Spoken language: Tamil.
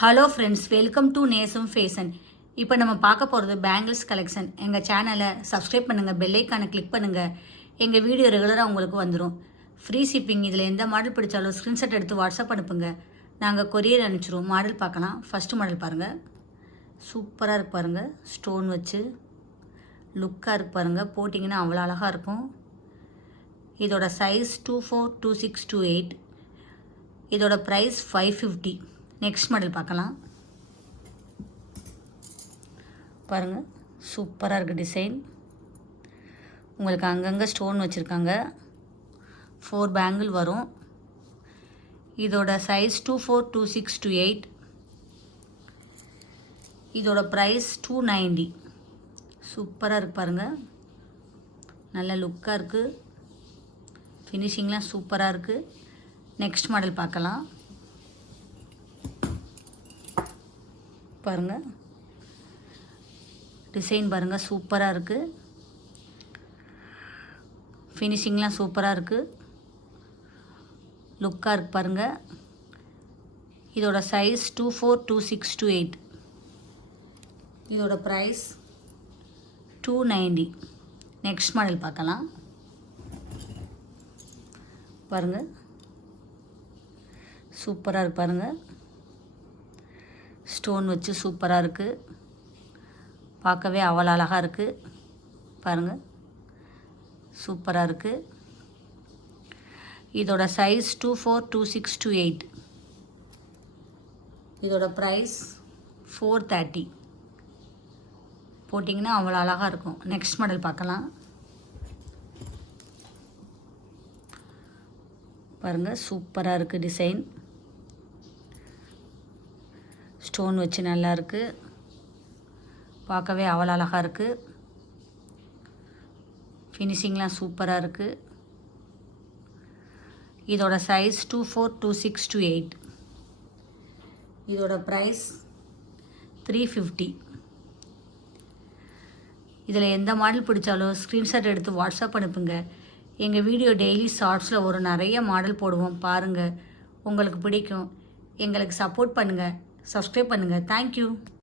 ஹலோ ஃப்ரெண்ட்ஸ், வெல்கம் டு நேசம் ஃபேஷன். இப்போ நம்ம பார்க்க போகிறது பேங்கிள்ஸ் கலெக்ஷன். எங்கள் சேனலை சப்ஸ்கிரைப் பண்ணுங்கள், பெல் ஐக்கானை கிளிக் பண்ணுங்கள். எங்கள் வீடியோ ரெகுலராக உங்களுக்கு வந்துடும். Free shipping. இதில் எந்த மாடல் பிடிச்சாலும் ஸ்க்ரீன்ஷாட் எடுத்து வாட்ஸ்அப் அனுப்புங்க, நாங்கள் கொரியர் அனுப்பிச்சிடுவோம். மாடல் பார்க்கலாம். ஃபஸ்ட்டு மாடல் பாருங்கள், சூப்பராக இருக்கு பாருங்கள். ஸ்டோன் வச்சு லுக்காக இருக்கு பாருங்கள். போட்டிங்கன்னா அவ்வளோ அழகாக இருக்கும். இதோட சைஸ் 24, 26, 28. இதோட ப்ரைஸ் 550. நெக்ஸ்ட் மாடல் பார்க்கலாம். பாருங்கள், சூப்பராக இருக்குது டிசைன். உங்களுக்கு அங்கங்கே ஸ்டோன் வச்சுருக்காங்க. 4 பேங்கிள் வரும். இதோட சைஸ் 24, 26, 28. இதோட ப்ரைஸ் 290. சூப்பராக இருக்குது பாருங்கள். நல்ல லுக்காக இருக்குது. ஃபினிஷிங்லாம் சூப்பராக இருக்குது. நெக்ஸ்ட் மாடல் பார்க்கலாம். பாருங்கள், டிசைன் பாருங்கள், சூப்பராக இருக்குது. ஃபினிஷிங்லாம் சூப்பராக இருக்குது. லுக்காக இருக்குது பாருங்கள். இதோட சைஸ் 24, 26, 28. இதோட ப்ரைஸ் 290. நெக்ஸ்ட் மாடல் பார்க்கலாம். பாருங்கள், சூப்பராக இருக்குது பாருங்கள். ஸ்டோன் வச்சு சூப்பராக இருக்குது. பார்க்கவே அவ்வளோ அழகாக இருக்குது பாருங்கள். சூப்பராக இருக்குது. இதோட சைஸ் 24, 26, 28. இதோட ப்ரைஸ் 430. போட்டிங்கன்னா அவ்வளோ அழகாக இருக்கும். நெக்ஸ்ட் மாடல் பார்க்கலாம். பாருங்கள், சூப்பராக இருக்குது டிசைன். ஸ்டோன் வச்சு நல்லா இருக்குது. பார்க்கவே அவ்வளோ அழகாக இருக்குது. ஃபினிஷிங்லாம் சூப்பராக இருக்குது. இதோட சைஸ் 24, 26, 28. இதோட ப்ரைஸ் 350. இதில் எந்த மாடல் பிடிச்சாலும் ஸ்க்ரீன்ஷாட் எடுத்து வாட்ஸ்அப் அனுப்புங்க. எங்கள் வீடியோ டெய்லி ஷார்ட்ஸில் ஒரு நிறைய மாடல் போடுவோம், பாருங்கள். உங்களுக்கு பிடிக்கும். எங்களுக்கு சப்போர்ட் பண்ணுங்கள், சப்ஸ்கிரைப் பண்ணுங்கள். தேங்க்யூ.